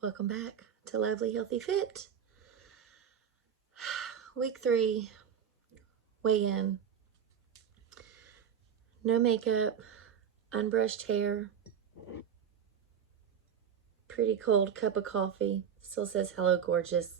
Welcome back to Lively Healthy Fit. Week 3, weigh in. No makeup, unbrushed hair, pretty cold cup of coffee. Still says hello gorgeous.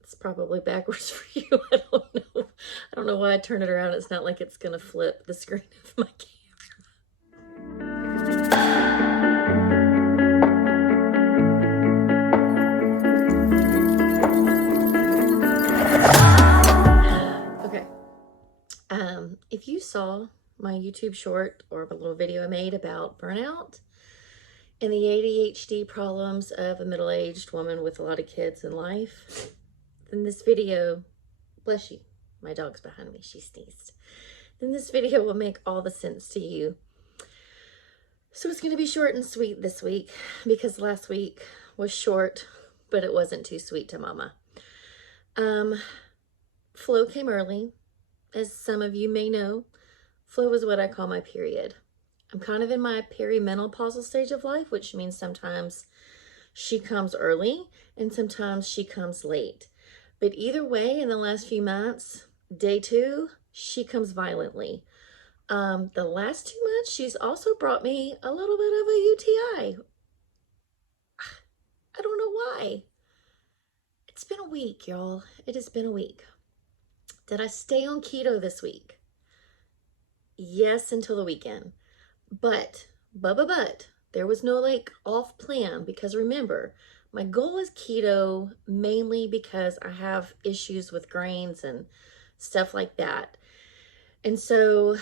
It's probably backwards for you. I don't know. I don't know why I turned it around. It's not like it's gonna flip the screen of my camera. Okay. If you saw my YouTube short or a little video I made about burnout and the ADHD problems of a middle-aged woman with a lot of kids in life, then this video, bless you, my dog's behind me, she sneezed. Then this video will make all the sense to you. So it's going to be short and sweet this week because last week was short, but it wasn't too sweet to mama. Flow came early. As some of you may know, flow is what I call my period. I'm kind of in my perimenopausal stage of life, which means sometimes she comes early and sometimes she comes late. But either way, in the last few months, day 2, she comes violently. The last 2 months, she's also brought me a little bit of a UTI. I don't know why. It's been a week, y'all. It has been a week. Did I stay on keto this week? Yes, until the weekend. But, there was no off plan because remember, my goal is keto mainly because I have issues with grains and stuff like that. And so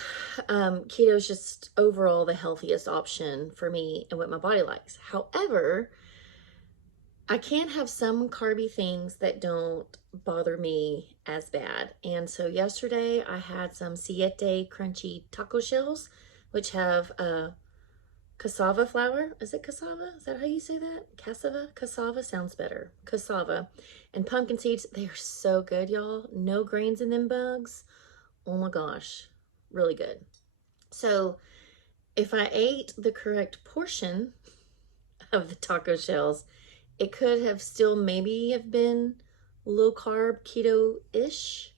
keto is just overall the healthiest option for me and what my body likes. However, I can have some carby things that don't bother me as bad. And so yesterday I had some siete crunchy taco shells, which have cassava flour. Is it cassava? Is that how you say that? Cassava? Cassava sounds better. Cassava. And pumpkin seeds. They are so good, y'all. No grains in them bugs. Oh my gosh. Really good. So if I ate the correct portion of the taco shells, it could have still maybe have been low carb keto-ish,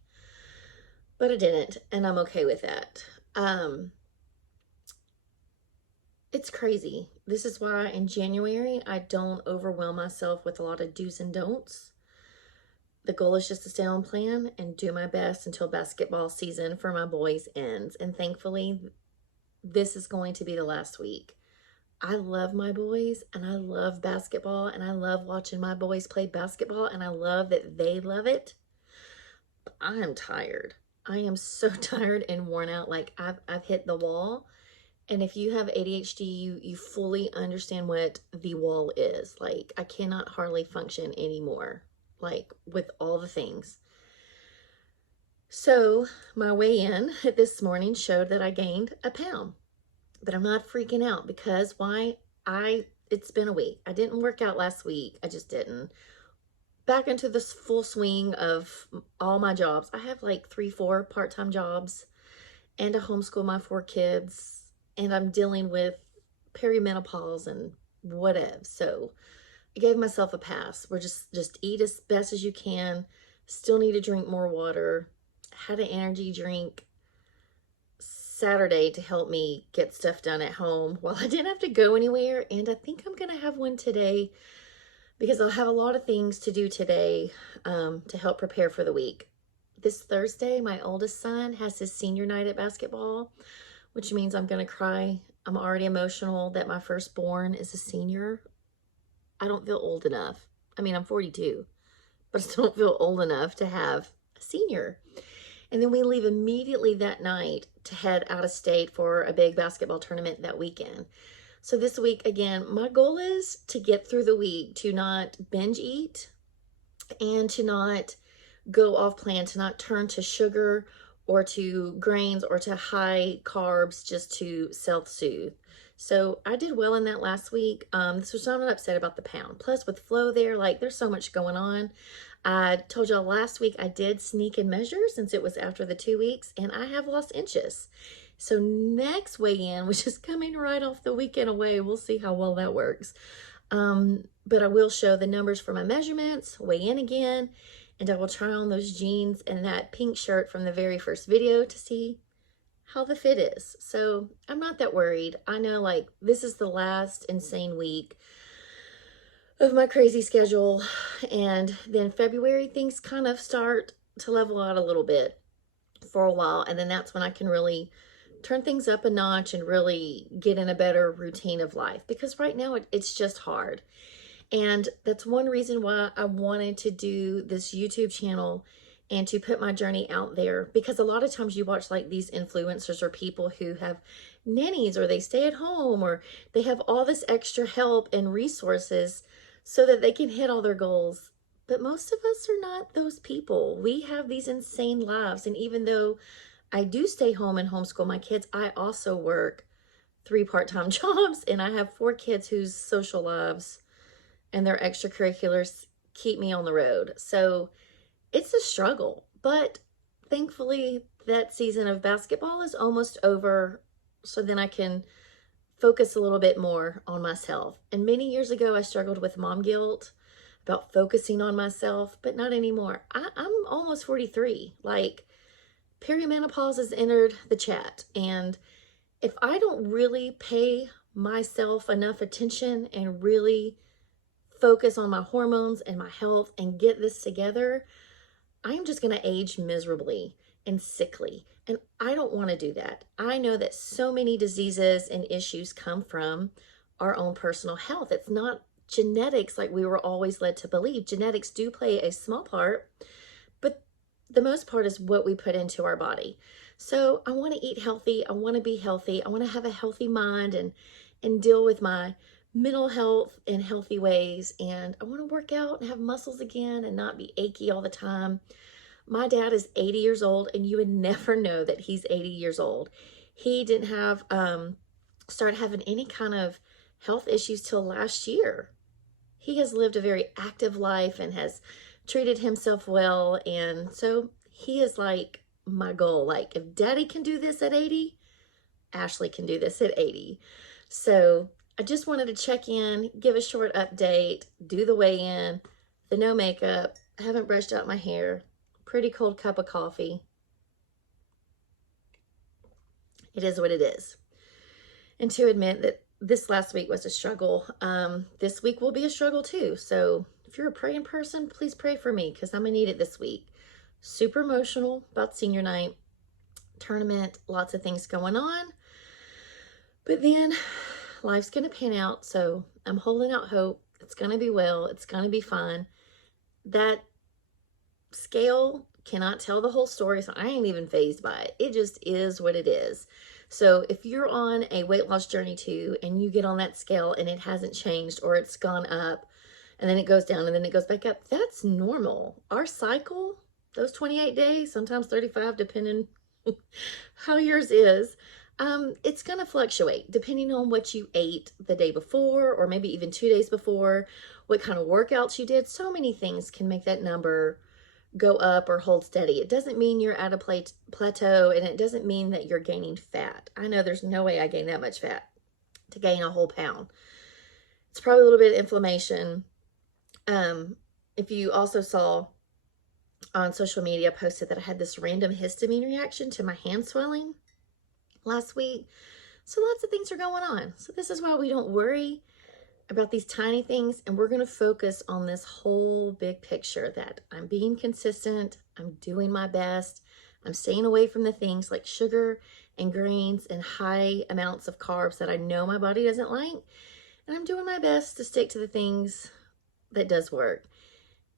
but it didn't, and I'm okay with that. It's crazy. This is why in January, I don't overwhelm myself with a lot of do's and don'ts. The goal is just to stay on plan and do my best until basketball season for my boys ends. And thankfully, this is going to be the last week. I love my boys and I love basketball and I love watching my boys play basketball and I love that they love it. But I am tired. I am so tired and worn out. Like I've hit the wall. And if you have ADHD, you fully understand what the wall is. Like I cannot hardly function anymore, like with all the things. So my weigh-in this morning showed that I gained a pound. But I'm not freaking out because why? It's been a week. I didn't work out last week. I just didn't. Back into this full swing of all my jobs. I have like 3-4 part-time jobs and I homeschool my 4 kids and I'm dealing with perimenopause and whatever. So I gave myself a pass. We're just eat as best as you can. Still need to drink more water. Had an energy drink Saturday to help me get stuff done at home while I didn't have to go anywhere. And I think I'm going to have one today because I'll have a lot of things to do today to help prepare for the week. This Thursday, my oldest son has his senior night at basketball, which means I'm going to cry. I'm already emotional that my firstborn is a senior. I don't feel old enough. I mean, I'm 42, but I still don't feel old enough to have a senior. And then we leave immediately that night to head out of state for a big basketball tournament that weekend. So this week, again, my goal is to get through the week, to not binge eat and to not go off plan, to not turn to sugar or to grains or to high carbs just to self-soothe. So I did well in that last week. So I'm not upset about the pound. Plus with flow there, like there's so much going on. I told y'all last week I did sneak and measure since it was after the 2 weeks and I have lost inches. So next weigh-in, which is coming right off the weekend away, we'll see how well that works. But I will show the numbers for my measurements, weigh in again, and I will try on those jeans and that pink shirt from the very first video to see how the fit is. So I'm not that worried. I know, like, this is the last insane week of my crazy schedule, and then February things kind of start to level out a little bit for a while, and then that's when I can really turn things up a notch and really get in a better routine of life, because right now it's just hard. And that's one reason why I wanted to do this YouTube channel and to put my journey out there, because a lot of times you watch like these influencers or people who have nannies, or they stay at home, or they have all this extra help and resources so that they can hit all their goals. But most of us are not those people. We have these insane lives. And even though I do stay home and homeschool my kids, I also work 3 part-time jobs, and I have 4 kids whose social lives and their extracurriculars keep me on the road. So it's a struggle, but thankfully that season of basketball is almost over, so then I can focus a little bit more on myself. And many years ago, I struggled with mom guilt about focusing on myself, but not anymore. I'm almost 43. Like, perimenopause has entered the chat, and if I don't really pay myself enough attention and really focus on my hormones and my health and get this together, I'm just going to age miserably and sickly. And I don't want to do that. I know that so many diseases and issues come from our own personal health. It's not genetics like we were always led to believe. Genetics do play a small part, but the most part is what we put into our body. So I want to eat healthy. I want to be healthy. I want to have a healthy mind and deal with my mental health in healthy ways. And I want to work out and have muscles again and not be achy all the time. My dad is 80 years old, and you would never know that he's 80 years old. He didn't have start having any kind of health issues till last year. He has lived a very active life and has treated himself well, and so he is like my goal. Like, if Daddy can do this at 80, Ashley can do this at 80. So I just wanted to check in, give a short update, do the weigh-in, the no makeup, haven't brushed out my hair, pretty cold cup of coffee. It is what it is. And to admit that this last week was a struggle, this week will be a struggle too. So if you're a praying person, please pray for me, because I'm gonna need it this week. Super emotional about senior night, tournament, lots of things going on. But then life's gonna pan out, so I'm holding out hope. It's gonna be well, it's gonna be fine. That scale cannot tell the whole story, so I ain't even fazed by it. It just is what it is. So if you're on a weight loss journey too, and you get on that scale and it hasn't changed, or it's gone up and then it goes down and then it goes back up, that's normal. Our cycle, those 28 days, sometimes 35, depending how yours is, it's going to fluctuate depending on what you ate the day before, or maybe even 2 days before, what kind of workouts you did. So many things can make that number go up or hold steady. It doesn't mean you're at a plateau, and it doesn't mean that you're gaining fat. I know there's no way I gain that much fat to gain a whole pound. It's probably a little bit of inflammation. If you also saw on social media, I posted that I had this random histamine reaction to my hand swelling last week. So lots of things are going on. So this is why we don't worry about these tiny things, and we're going to focus on this whole big picture, that I'm being consistent, I'm doing my best, I'm staying away from the things like sugar and grains and high amounts of carbs that I know my body doesn't like, and I'm doing my best to stick to the things that does work.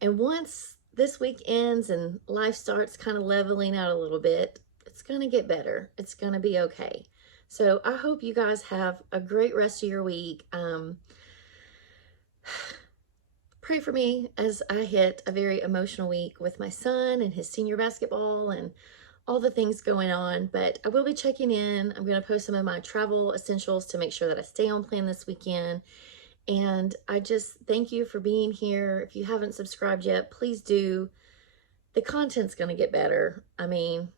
And once this week ends and life starts kind of leveling out a little bit, it's going to get better. It's going to be okay. So I hope you guys have a great rest of your week. Pray for me as I hit a very emotional week with my son and his senior basketball and all the things going on. But I will be checking in. I'm going to post some of my travel essentials to make sure that I stay on plan this weekend. And I just thank you for being here. If you haven't subscribed yet, please do. The content's going to get better. I mean,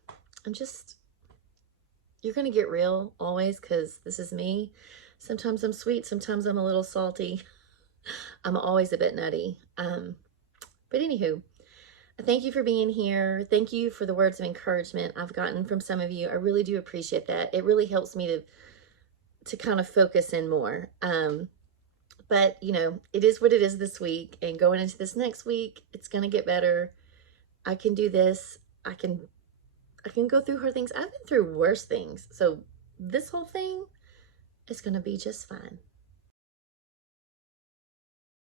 you're going to get real always, because this is me. Sometimes I'm sweet, sometimes I'm a little salty. I'm always a bit nutty. But anywho, thank you for being here. Thank you for the words of encouragement I've gotten from some of you. I really do appreciate that. It really helps me to kind of focus in more. But you know, it is what it is this week, and going into this next week, it's gonna get better. I can do this. I can go through hard things. I've been through worse things. So this whole thing is gonna be just fine.